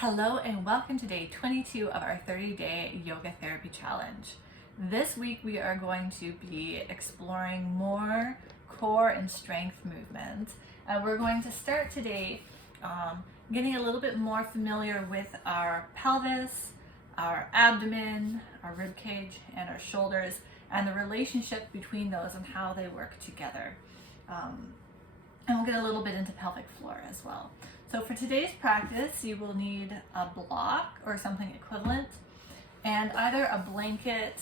Hello and welcome to day 22 of our 30-day yoga therapy challenge. This week we are going to be exploring more core and strength movements, and we're going to start today getting a little bit more familiar with our pelvis, our abdomen, our rib cage, and our shoulders, and the relationship between those and how they work together. And we'll get a little bit into pelvic floor as well. So for today's practice, you will need a block or something equivalent, and either a blanket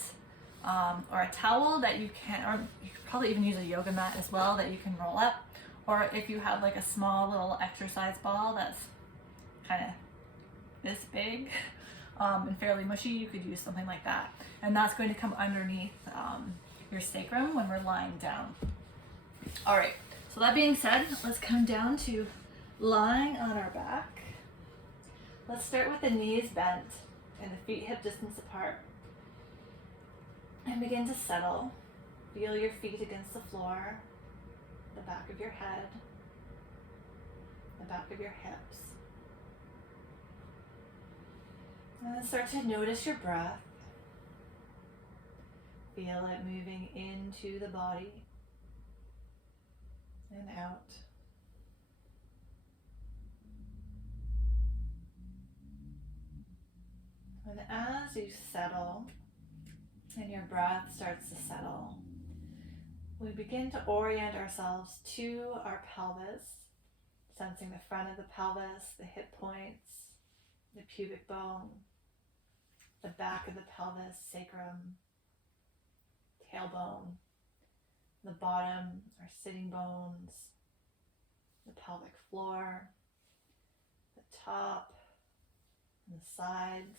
or a towel that you can, or you could probably even use a yoga mat as well that you can roll up, or if you have like a small little exercise ball that's kind of this big and fairly mushy, you could use something like that. And that's going to come underneath your sacrum when we're lying down. All right, so that being said, let's come down to lying on our back. Let's start with the knees bent and the feet hip distance apart. And begin to settle. Feel your feet against the floor, the back of your head, the back of your hips. And then start to notice your breath. Feel it moving into the body and out. And as you settle and your breath starts to settle, we begin to orient ourselves to our pelvis, sensing the front of the pelvis, the hip points, the pubic bone, the back of the pelvis, sacrum, tailbone, the bottom, our sitting bones, the pelvic floor, the top, and the sides.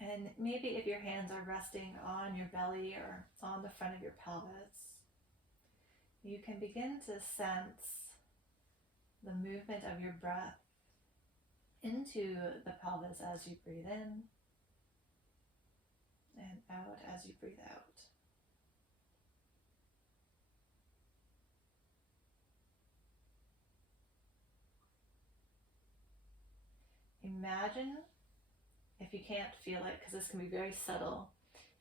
And maybe if your hands are resting on your belly or on the front of your pelvis, you can begin to sense the movement of your breath into the pelvis as you breathe in and out as you breathe out. Imagine, if you can't feel it, because this can be very subtle,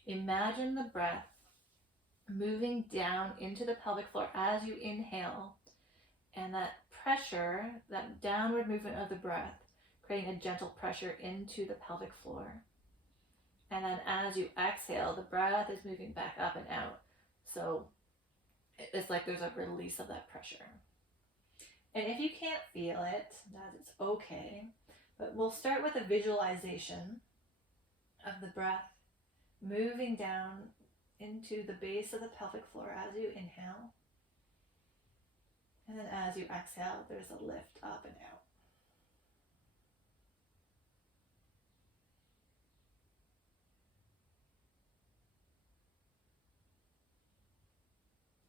imagine the breath moving down into the pelvic floor as you inhale, and that pressure, that downward movement of the breath, creating a gentle pressure into the pelvic floor. And then as you exhale, the breath is moving back up and out. So it's like there's a release of that pressure. And if you can't feel it, that's okay. But we'll start with a visualization of the breath moving down into the base of the pelvic floor as you inhale. And then as you exhale, there's a lift up and out.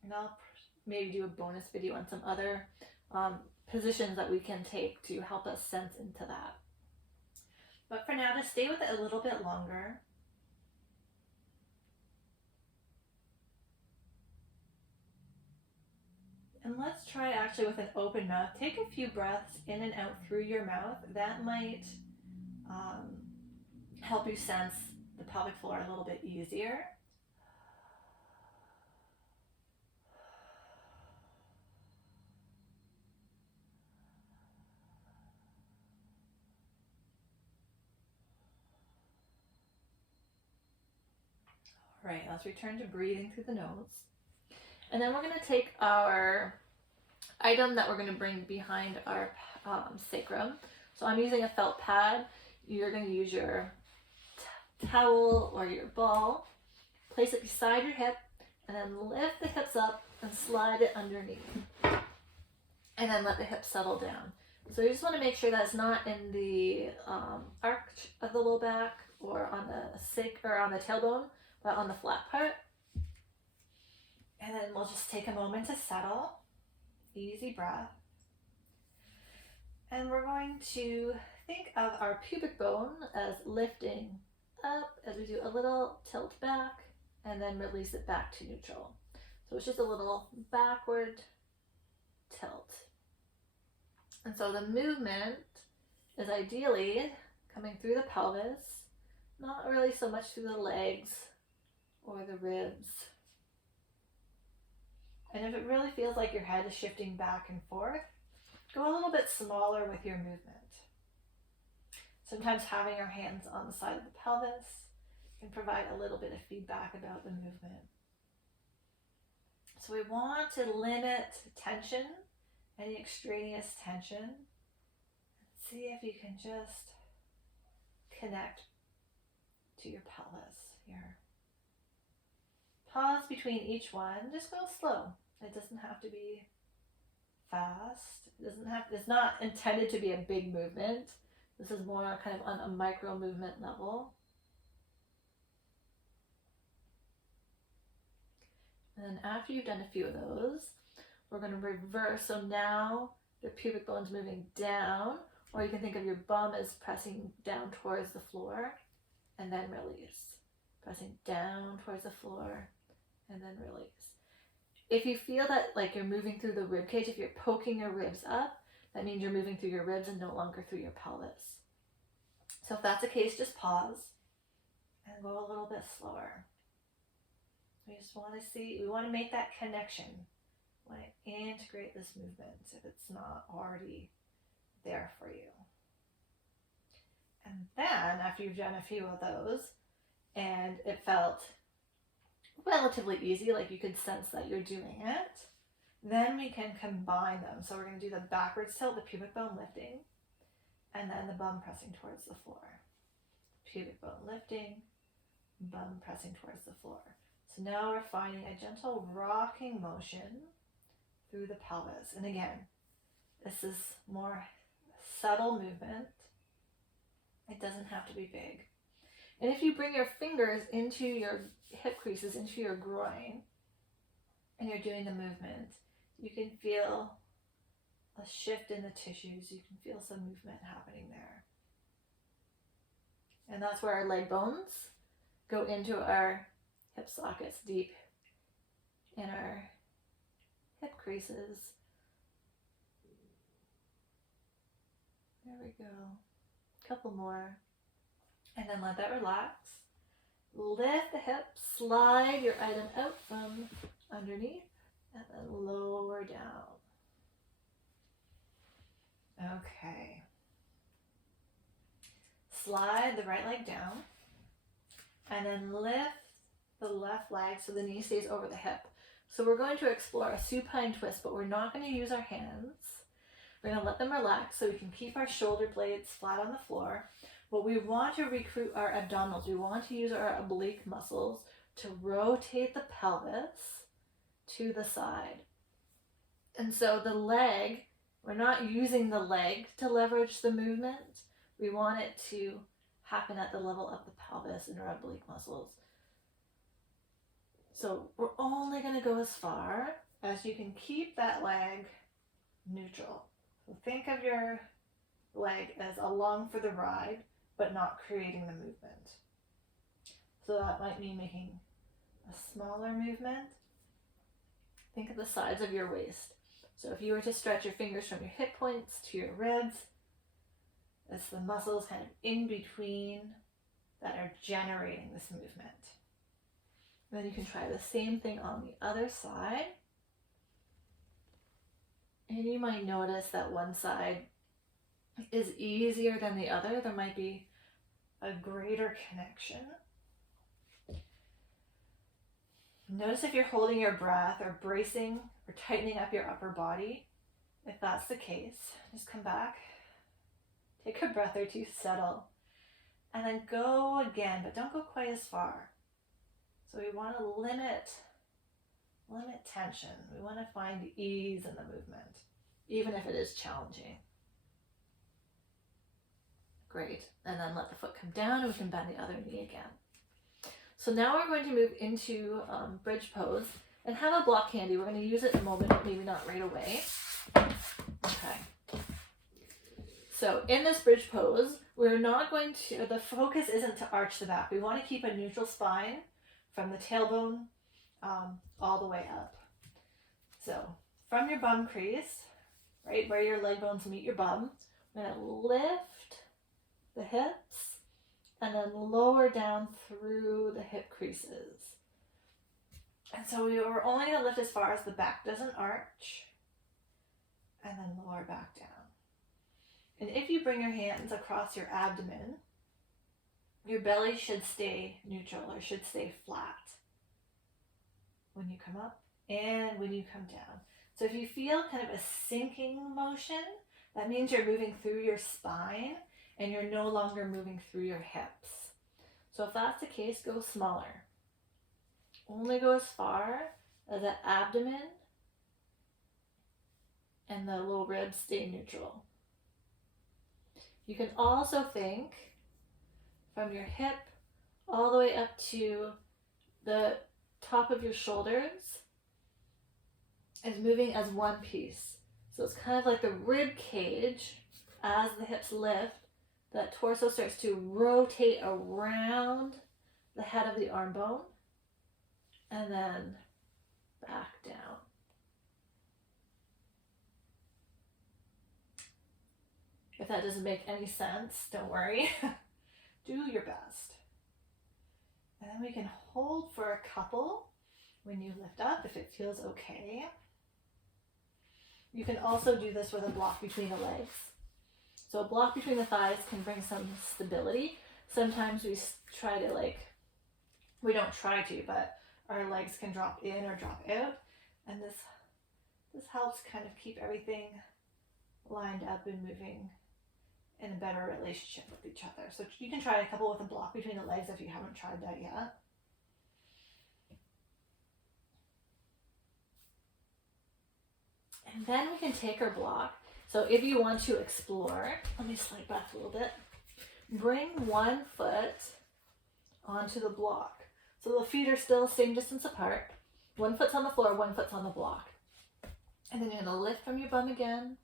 And I'll maybe do a bonus video on some other positions that we can take to help us sense into that. But for now, just stay with it a little bit longer. And let's try actually with an open mouth. Take a few breaths in and out through your mouth. That might help you sense the pelvic floor a little bit easier. All right, let's return to breathing through the nose. And then we're going to take our item that we're going to bring behind our sacrum. So I'm using a felt pad. You're going to use your towel or your ball. Place it beside your hip and then lift the hips up and slide it underneath. And then let the hips settle down. So you just want to make sure that it's not in the arch of the low back or on the tailbone, but on the flat part. And then we'll just take a moment to settle. Easy breath. And we're going to think of our pubic bone as lifting up as we do a little tilt back and then release it back to neutral. So it's just a little backward tilt. And so the movement is ideally coming through the pelvis, not really so much through the legs or the ribs. And if it really feels like your head is shifting back and forth, go a little bit smaller with your movement. Sometimes having our hands on the side of the pelvis can provide a little bit of feedback about the movement. So we want to limit tension, any extraneous tension. See if you can just connect to your pelvis here. Pause between each one. Just go slow. It doesn't have to be fast. It's not intended to be a big movement. This is more kind of on a micro movement level. And then after you've done a few of those, we're going to reverse. So now the pubic bone's moving down, or you can think of your bum as pressing down towards the floor and then release. Pressing down towards the floor and then release. If you feel that like you're moving through the rib cage, if you're poking your ribs up, that means you're moving through your ribs and no longer through your pelvis. So if that's the case, just pause and go a little bit slower. We just want to see, we want to make that connection. We want to integrate this movement if it's not already there for you. And then after you've done a few of those and it felt relatively easy, like you could sense that you're doing it, then we can combine them. So we're going to do the backwards tilt, the pubic bone lifting, and then the bum pressing towards the floor. Pubic bone lifting, bum pressing towards the floor. So now we're finding a gentle rocking motion through the pelvis. And again, this is more subtle movement. It doesn't have to be big. And if you bring your fingers into your hip creases, into your groin, and you're doing the movement, you can feel a shift in the tissues. You can feel some movement happening there. And that's where our leg bones go into our hip sockets, deep in our hip creases. There we go. A couple more. And then let that relax. Lift the hips, slide your item out from underneath, and then lower down. Okay. Slide the right leg down, and then lift the left leg so the knee stays over the hip. So we're going to explore a supine twist, but we're not going to use our hands. We're going to let them relax so we can keep our shoulder blades flat on the floor. But we want to recruit our abdominals. We want to use our oblique muscles to rotate the pelvis to the side. And so the leg, we're not using the leg to leverage the movement. We want it to happen at the level of the pelvis and our oblique muscles. So we're only going to go as far as you can keep that leg neutral. So think of your leg as along for the ride, but not creating the movement. So that might mean making a smaller movement. Think of the sides of your waist. So if you were to stretch your fingers from your hip points to your ribs, it's the muscles kind of in between that are generating this movement. Then you can try the same thing on the other side. And you might notice that one side is easier than the other. There might be a greater connection. Notice if you're holding your breath or bracing or tightening up your upper body. If that's the case, just come back, take a breath or two, settle, and then go again, but don't go quite as far. So we want to limit tension. We want to find ease in the movement, even if it is challenging. Great. And then let the foot come down and we can bend the other knee again. So now we're going to move into bridge pose and have a block handy. We're going to use it in a moment, maybe not right away. Okay. So in this bridge pose, we're not going to, the focus isn't to arch the back. We want to keep a neutral spine from the tailbone all the way up. So from your bum crease, right where your leg bones meet your bum, I'm going to lift the hips and then lower down through the hip creases. And so we're only going to lift as far as the back doesn't arch, and then lower back down. And if you bring your hands across your abdomen, your belly should stay neutral or should stay flat when you come up and when you come down. So if you feel kind of a sinking motion, that means you're moving through your spine and you're no longer moving through your hips. So if that's the case, go smaller. Only go as far as the abdomen and the little ribs stay neutral. You can also think from your hip all the way up to the top of your shoulders as moving as one piece. So it's kind of like the rib cage. As the hips lift, that torso starts to rotate around the head of the arm bone and then back down. If that doesn't make any sense, don't worry. Do your best. And then we can hold for a couple when you lift up if it feels okay. You can also do this with a block between the legs. So a block between the thighs can bring some stability. Sometimes we try to we don't try to, but our legs can drop in or drop out. And this helps kind of keep everything lined up and moving in a better relationship with each other. So you can try a couple with a block between the legs if you haven't tried that yet. And then we can take our block. So if you want to explore, let me slide back a little bit. Bring one foot onto the block. So the feet are still the same distance apart. One foot's on the floor, one foot's on the block. And then you're going to lift from your bum again.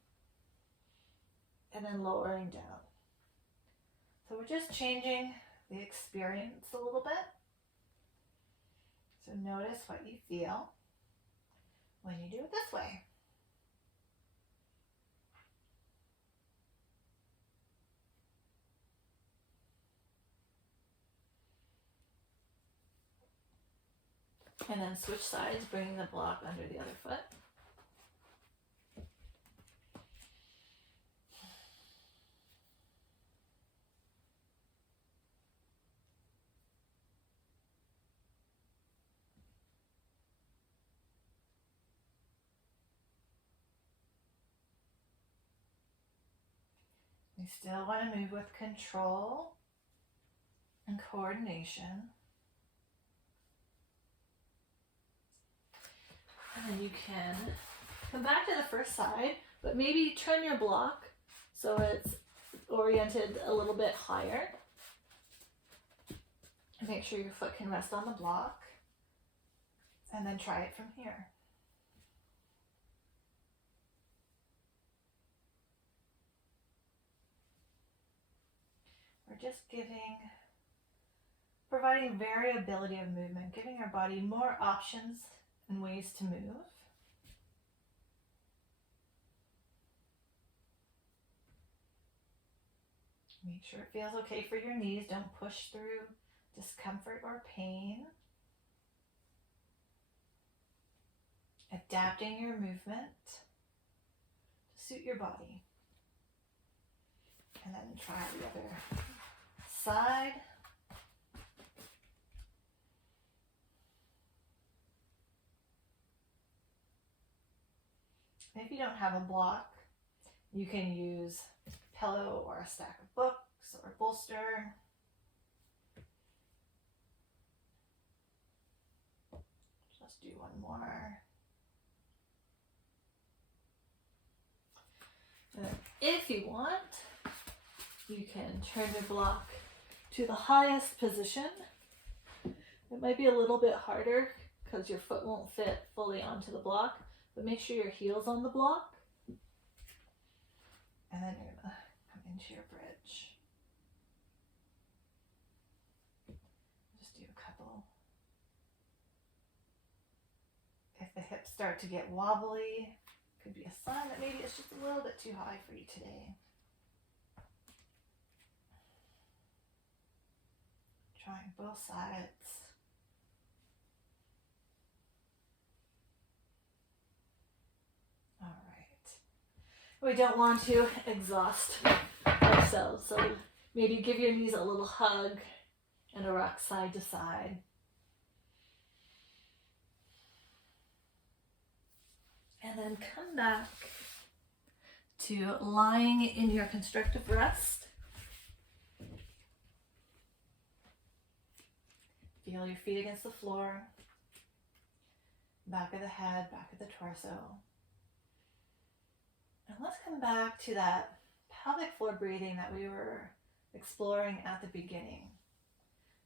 And then lowering down. So we're just changing the experience a little bit. So notice what you feel when you do it this way. And then switch sides, bringing the block under the other foot. We still want to move with control and coordination. And then you can come back to the first side, but maybe turn your block so it's oriented a little bit higher. And make sure your foot can rest on the block. And then try it from here. We're just providing variability of movement, giving our body more options and ways to move. Make sure it feels okay for your knees. Don't push through discomfort or pain. Adapting your movement to suit your body. And then try the other side. If you don't have a block, you can use a pillow or a stack of books or a bolster. Let's do one more. And if you want, you can turn your block to the highest position. It might be a little bit harder because your foot won't fit fully onto the block, but make sure your heel's on the block. And then you're gonna come into your bridge. Just do a couple. If the hips start to get wobbly, could be a sign that maybe it's just a little bit too high for you today. Trying both sides. All right. We don't want to exhaust ourselves, so maybe give your knees a little hug and a rock side to side. And then come back to lying in your constructive rest. Feel your feet against the floor, back of the head, back of the torso. And let's come back to that pelvic floor breathing that we were exploring at the beginning.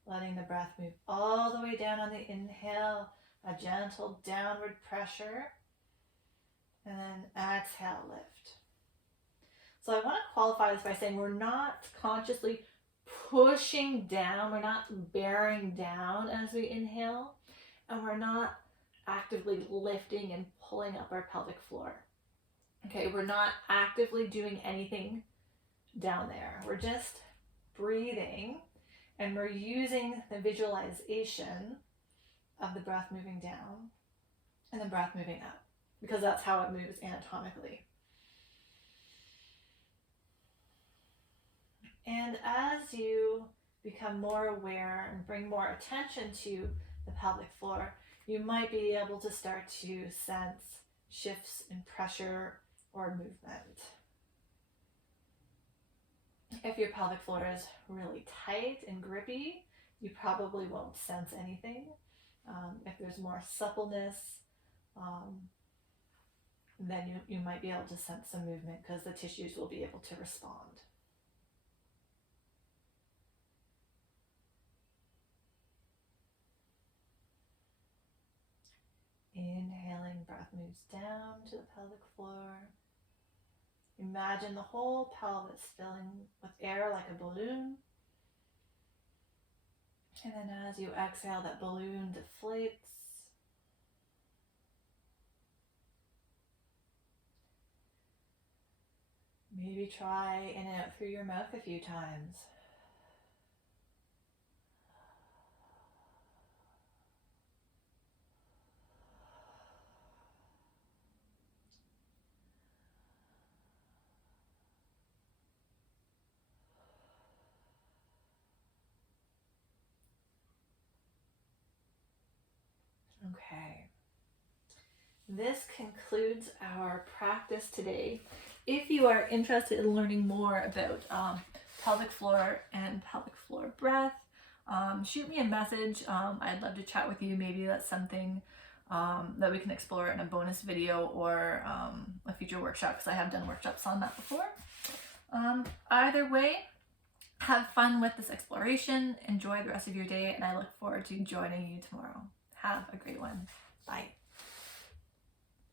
Letting the breath move all the way down on the inhale, a gentle downward pressure, and then exhale, lift. So I want to qualify this by saying we're not consciously pushing down, we're not bearing down as we inhale, and we're not actively lifting and pulling up our pelvic floor. Okay, we're not actively doing anything down there. We're just breathing, and we're using the visualization of the breath moving down and the breath moving up, because that's how it moves anatomically. And as you become more aware and bring more attention to the pelvic floor, you might be able to start to sense shifts in pressure or movement. If your pelvic floor is really tight and grippy, you probably won't sense anything. If there's more suppleness, then you might be able to sense some movement because the tissues will be able to respond. Inhaling, breath moves down to the pelvic floor. Imagine the whole pelvis filling with air like a balloon. And then as you exhale, that balloon deflates. Maybe try in and out through your mouth a few times. Okay. This concludes our practice today. If you are interested in learning more about pelvic floor and pelvic floor breath, shoot me a message. I'd love to chat with you. Maybe that's something that we can explore in a bonus video or a future workshop, because I have done workshops on that before. Either way, have fun with this exploration, enjoy the rest of your day, and I look forward to joining you tomorrow. Have a great one. Bye.